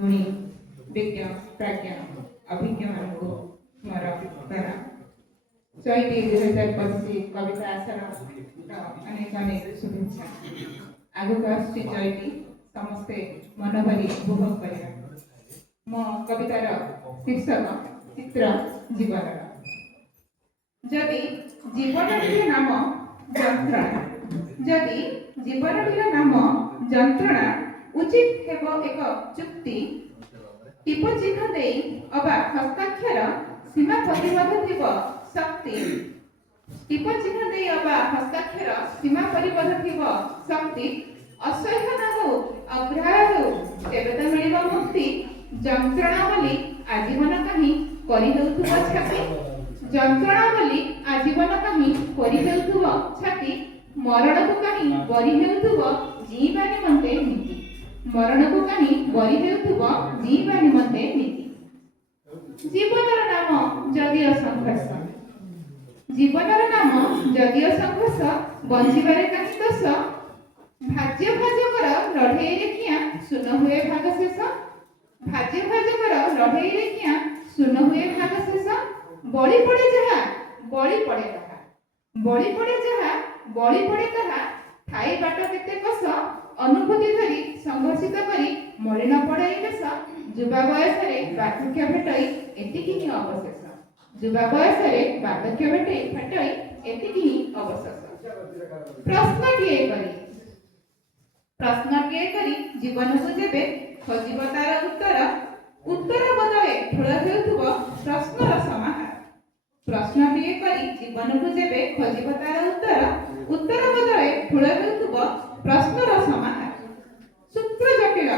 गुणी विज्ञ प्राज्ञ अभिज्ञ मानू स्मरण करा। चैती 2025 कविता आसर अनेक अनेक शुभेच्छा। आगक आसुची चैती समस्ते मन भरी उपभोग करिया। मो कवितार शीर्षक चित्र जीवन। जदि जीवनटीर नाम यंत्रणा, जदि जीवनटीर नाम यंत्रणा उचित हेब एक चुक्ति टिप चिन्ह दे अबा हस्ताक्षर सीमा परिबद्ध थिब शक्ति टिप चिन्ह दे अबा हस्ताक्षर सीमा परिबद्ध थिब शक्ति असह्य न हो अग्राह्य हो तेबे तो मिलिब मुक्ति। यंत्रणा बोली आजीवन कहीं करि हेउथुबा छाती, यंत्रणा बोली आजीवन कहीं करि हेउथुबा छाती, मरण को कहीं बरी हेउथुबा जीवा निमंते नीति, मरण को कहीं बरी हेउथुबा जीवा निमंते नीति। जीवनर नाम जदियो संघर्ष, जीवनर नाम जदियो संघर्ष बंचिबारे कहीं दोष, भाज्य भाजकर लढ़ेई किया सुन हुए भाग शेष, भाज्य भाजकर लढ़ेई किया सुन हुए भाग शेष। बड़ी पड़े जहा बड़ी पड़े कहा, बड़ी पड़े जहा बड़ी पड़े कहा, ठाई बाट केते कस अनुभूति धरी संघर्षित करी मलिन पड़ाई बेश। युवा बयस रे बार्धक्य भेटई एतिकी ही अवशेष, युवा बयस रे बार्धक्य भेटई एतिकी ही अवशेष। प्रश्नटिए करी जीवन को जेबे खोजिब तार उत्तर, उत्तर बदले ठोळ हेउथुब प्रश्नर समाहार। प्रश्नटिए करी जीवन को जेबे खोजिब तार उत्तर, उत्तर बदले ठोळ हेउथुब प्रश्नर समाहार। सूत्र जटिल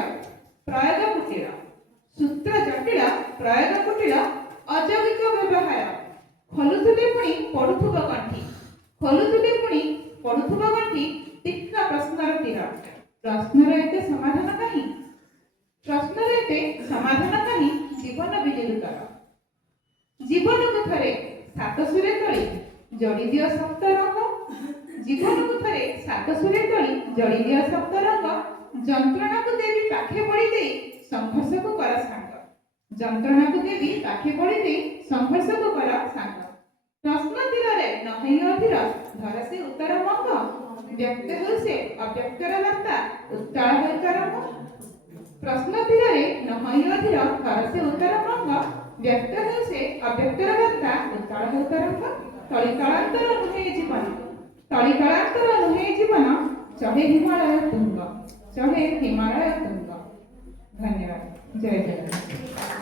प्रयोग कुटिल, सूत्र जटिल प्रयोग कुटिल अजौगिक व्यवहार। खोलुथुले पुणी पढुथुब कंठी, खोलुथुले पुणी पढुथुब कंठी तीक्ष्ण प्रश्नर तीर। प्रश्नर एते समाधान कहीं, प्रश्नर एते समाधान कहीं जीवन विजयकर। जीवन को थरे सात सुरे तली जोड़ी दियो सप्त रंग, जीवन को थरे सात सुरे तली जोड़ी दियो सप्त रंग। यंत्रणा को देवी पाखे पड़ी दे संघर्ष को कर सांग, यंत्रणा को देवी पाखे पड़ी दे संघर्ष को कर सांग। प्रश्न तीर रे नहई अधीर धर से उत्तर मंग, व्यक्त हो से अव्यक्तर वार्ता उत्तल हो तरंग। प्रश्न तीर रे नहई अधीर धर से उत्तर मंग, व्यक्त हो से अव्यक्तर वार्ता उत्तल हो तरंग। तळितळांतर नुहे जीवन, तळितळांतर नुहे जीवन, चढ़े हिमालय तुंग, चढ़े हिमालय तुंग। धन्यवाद। जय जगन्नाथ।